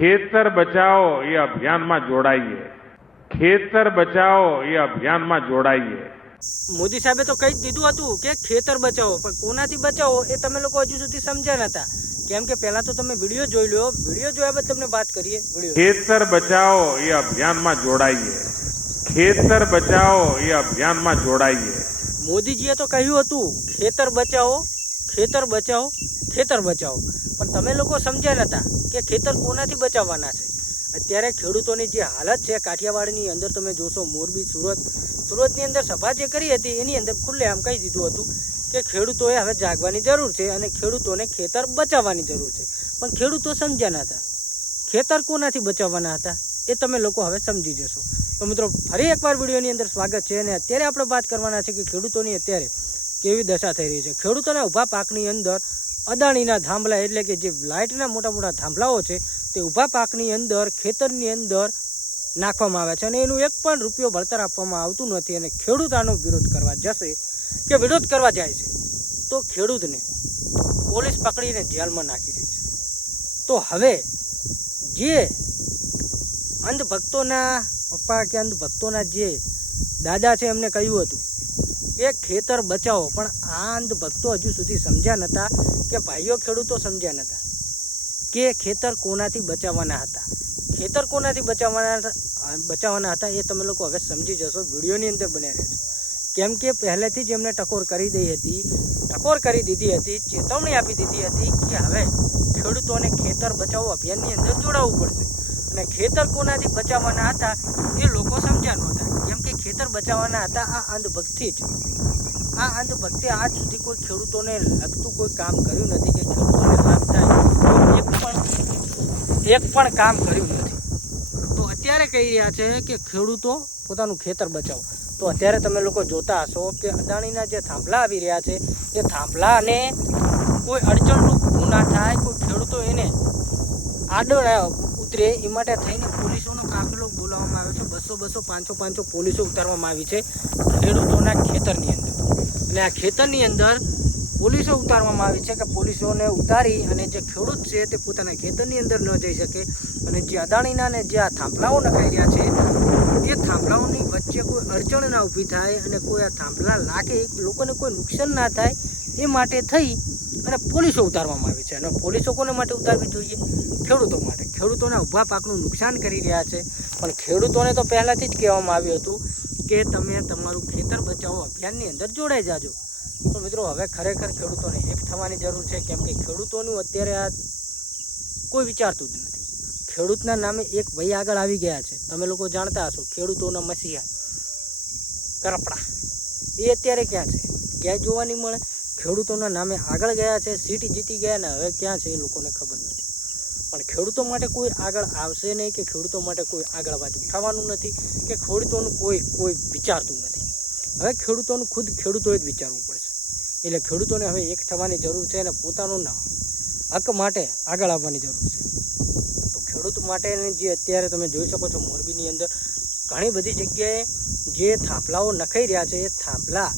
ખેતર બચાવો એ અભિયાનમાં જોડાઈએ. ખેતર બચાવો એ અભિયાનમાં જોડાઈએ. મોદી સાહેબે તો કહી જ દીધું હતું કે ખેતર બચાવો, પણ કોનાથી બચાવો એ તમે લોકો હજુ સુધી સમજ્યા નતા. કેમ કે પહેલા તો તમે વિડીયો જોઈ લો, વિડીયો જોયા બાદ તમને વાત કરીએ. ખેતર બચાવો એ અભિયાનમાં જોડાઈએ. ખેતર બચાવો એ અભિયાનમાં જોડાઈએ. મોદીજીએ તો કહ્યું હતું ખેતર બચાવો, ખેતર બચાવો, ખેતર બચાવો, પણ તમે લોકો સમજ્યા નતા કે ખેતર કોનાથી બચાવવાના છે. અત્યારે ખેડૂતોની જે હાલત છે કાઠિયાવાડની અંદર તમે જોશો, મોરબી, સુરતની અંદર સભા જે કરી હતી એની અંદર ખુલ્લેઆમ કહી દીધું હતું કે ખેડૂતોએ હવે જાગવાની જરૂર છે અને ખેડૂતોને ખેતર બચાવવાની જરૂર છે. પણ ખેડૂતો સમજ્યા ન હતા. ખેતર કોનાથી બચાવવાના હતા એ તમે લોકો હવે સમજી જશો. તો મિત્રો, ફરી એકવાર વિડીયોની અંદર સ્વાગત છે અને અત્યારે આપણે વાત કરવાના છે કે ખેડૂતોની અત્યારે કેવી દશા થઈ રહી છે. ખેડૂતોના ઊભા પાકની અંદર અદાણીના થાંભલા, એટલે કે જે લાઇટના મોટા મોટા થાંભલાઓ છે તે ઊભા પાકની અંદર, ખેતરની અંદર નાખવામાં આવે છે અને એનું એક પણ રૂપિયો વળતર આપવામાં આવતું નથી. અને ખેડૂત આનો વિરોધ કરવા જશે કે વિરોધ કરવા જાય છે તો ખેડૂતને પોલીસ પકડીને જેલમાં નાખી દે છે. તો હવે જે અંધભક્તોના પપ્પા કે અંધભક્તોના જે દાદા છે એમને કહ્યું હતું કે ખેતર બચાવો, પણ આ અંધભક્તો હજુ સુધી સમજ્યા નહોતા કે ભાઈઓ ખેડૂતો સમજ્યા નહોતા કે ખેતર કોનાથી બચાવવાના હતા. ખેતર કોનાથી બચાવવાના હતા એ તમે લોકો હવે સમજી જશો. વિડીયોની અંદર બન્યા રહેજો. કેમ કે પહેલેથી જ એમને ટકોર કરી દીધી હતી, ચેતવણી આપી દીધી હતી કે હવે ખેડૂતોને ખેતર બચાવો અભિયાનની અંદર જોડાવવું પડશે. અને ખેતર કોનાથી બચાવવાના હતા એ લોકો સમજ્યા નહોતા. કેમ કે ખેતર બચાવવાના હતા આ અંધભક્તથી જ. આ અંધભક્તે આજ સુધી કોઈ ખેડૂતોને લગતું કોઈ કામ કર્યું નથી કે ખેડૂતોને લાભ થાય એક પણ કામ કર્યું નથી. તો અત્યારે કહી રહ્યા છે કે ખેડૂતો પોતાનું ખેતર બચાવો. તો અત્યારે તમે લોકો જોતા હશો કે અદાણીના જે થાંભલા આવી રહ્યા છે એ થાંભલાને કોઈ અડચણરૂપ ઊભું ના થાય, કોઈ ખેડૂતો એને આડો ઉતરે એ માટે થઈને પોલીસોનો કાફલો બોલાવવામાં આવ્યો છે. 200 500 પોલીસો ઉતારવામાં આવી છે ખેડૂતોના ખેતરની અંદર. અને આ ખેતરની અંદર પોલીસો ઉતારવામાં આવી છે કે પોલીસોને ઉતારી અને જે ખેડૂત છે તે પોતાના ખેતરની અંદર ન જઈ શકે. અને જે અદાણીના ને જે આ થાંભલાઓ નખાઈ રહ્યા છે એ થાંભલાઓની વચ્ચે કોઈ અડચણ ના ઊભી થાય અને કોઈ આ થાંભલા લાગે, લોકોને કોઈ નુકસાન ના થાય એ માટે થઈ અને પોલીસો ઉતારવામાં આવી છે. અને પોલીસો કોને માટે ઉતારવી જોઈએ? ખેડૂતો માટે. ખેડૂતોના ઊભા પાકનું નુકસાન કરી રહ્યા છે. પણ ખેડૂતોને તો પહેલાંથી જ કહેવામાં આવ્યું હતું કે તમે તમારું ખેતર બચાવો અભિયાનની અંદર જોડાઈ જાજો. તો મિત્રો, હવે ખરેખર ખેડૂતોને એક થવાની જરૂર છે. કેમ કે ખેડૂતોનું અત્યારે આ કોઈ વિચારતું જ નથી. ખેડૂતના નામે એક ભાઈ આગળ આવી ગયા છે, તમે લોકો જાણતા હશો, ખેડૂતોના મસીહા કરપડા. એ અત્યારે ક્યાં છે? ક્યાંય જોવા નહીં મળે. ખેડૂતોના નામે આગળ ગયા છે, સીટ જીતી ગયા ને હવે ક્યાં છે એ લોકોને ખબર નથી. પણ ખેડૂતો માટે કોઈ આગળ આવશે નહીં કે ખેડૂતો માટે કોઈ આગળ અવાજ ઉઠાવવાનું નથી કે ખેડૂતોનું કોઈ વિચારતું નથી. હવે ખેડૂતોનું ખુદ ખેડૂતોએ જ વિચારવું પડશે. એટલે ખેડૂતોને હવે એક થવાની જરૂર છે અને પોતાનું હક માટે આગળ આવવાની જરૂર છે. તો ખેડૂત માટે જે અત્યારે તમે જોઈ શકો છો મોરબીની અંદર ઘણી બધી જગ્યાએ જે થાંભલાઓ નખાઈ રહ્યા છે એ થાંભલા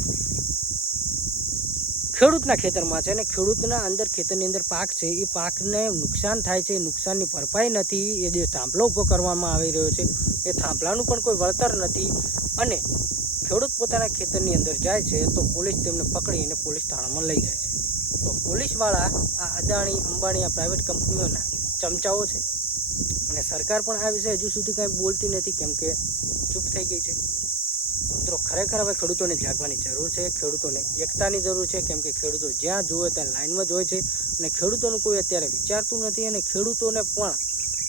ખેડૂતના ખેતરમાં છે અને ખેડૂતના અંદર ખેતરની અંદર પાક છે એ પાકને નુકસાન થાય છે, નુકસાનની ભરપાઈ નથી. એ જે થાંભલો ઊભો કરવામાં આવી રહ્યો છે એ થાંભલાનું પણ કોઈ વળતર નથી. અને ખેડૂત પોતાના ખેતરની અંદર જાય છે તો પોલીસ તેમને પકડીને પોલીસ થાણામાં લઈ જાય છે. તો પોલીસવાળા આ અદાણી, અંબાણી, આ પ્રાઇવેટ કંપનીઓના ચમચાઓ છે. અને સરકાર પણ આ વિશે હજુ સુધી કાંઈ બોલતી નથી, કેમ કે ચૂપ થઈ ગઈ છે. મિત્રો, ખરેખર હવે ખેડૂતોને જાગવાની જરૂર છે. ખેડૂતોને એકતાની જરૂર છે. કેમ કે ખેડૂતો જ્યાં જુએ ત્યાં લાઇનમાં જ હોય છે અને ખેડૂતોનું કોઈ અત્યારે વિચારતું નથી. અને ખેડૂતોને પણ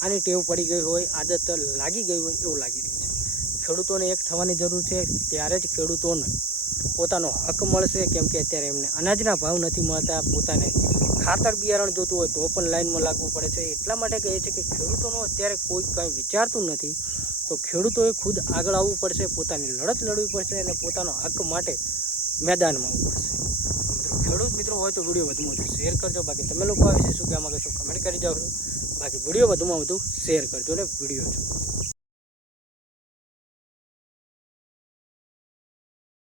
આની ટેવ પડી ગઈ હોય, આદત લાગી ગઈ હોય એવું લાગી રહ્યું છે. ખેડૂતોને એક થવાની જરૂર છે. ત્યારે જ ખેડૂતોને પોતાનો હક મળશે. કેમ કે અત્યારે એમને અનાજના ભાવ નથી મળતા, પોતાને ખાતર બિયારણ જોતું હોય તો પણ લાઇનમાં લાગવું પડે છે. એટલા માટે કહે છે કે ખેડૂતોનું અત્યારે કોઈ કંઈ વિચારતું નથી. તો ખેડૂતોએ ખુદ આગળ આવવું પડશે, પોતાની લડત લડવી પડશે અને પોતાનો હક માટે મેદાનમાં આવવું પડશે. ખેડૂત મિત્રો હોય તો વિડીયો વધુમાં વધુ શેર કરજો. બાકી તમે લોકો આ વિશે શું કહેવા માગો છો કમેન્ટ કરી જાઓ. બાકી વિડીયો વધુમાં વધુ શેર કરજો ને વિડીયો જો.